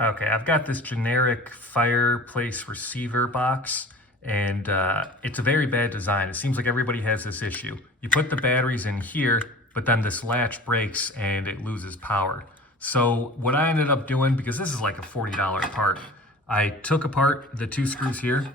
Okay, I've got this generic fireplace receiver box, and it's a very bad design. It seems like everybody has this issue. You put the batteries in here, but then this latch breaks and it loses power. So what I ended up doing, because this is like a $40 part, I took apart the two screws here,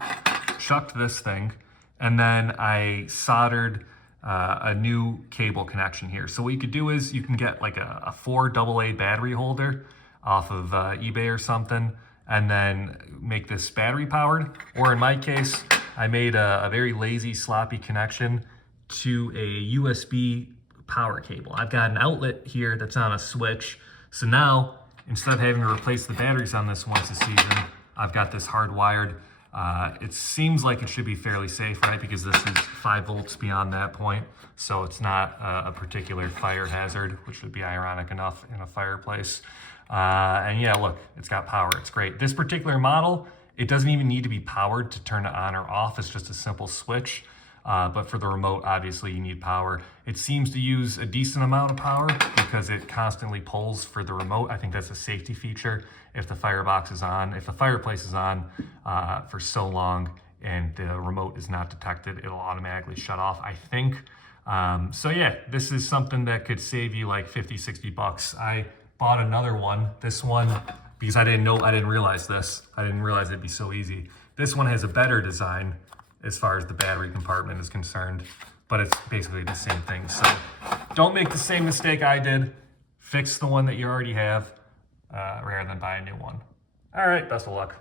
chucked this thing, and then I soldered a new cable connection here. So what you could do is you can get like a 4 AA battery holder off of eBay or something, and then make this battery powered. Or in my case, I made a very lazy, sloppy connection to a USB power cable. I've got an outlet here that's on a switch. So now, instead of having to replace the batteries on this once a season, I've got this hardwired. It seems like it should be fairly safe, right? Because this is 5 volts beyond that point. So it's not a particular fire hazard, which would be ironic enough in a fireplace. And yeah, look, it's got power. It's great. This particular model, it doesn't even need to be powered to turn it on or off. It's just a simple switch. But for the remote, obviously you need power. It seems to use a decent amount of power because it constantly pulls for the remote. I think that's a safety feature. If the firebox is on, if the fireplace is on for so long and the remote is not detected, it'll automatically shut off, I think. So yeah, this is something that could save you like 50, 60 bucks. I bought another one. This one, because I didn't realize this. I didn't realize it'd be so easy. This one has a better design as far as the battery compartment is concerned, but it's basically the same thing. So don't make the same mistake I did. Fix the one that you already have rather than buy a new one. All right, best of luck.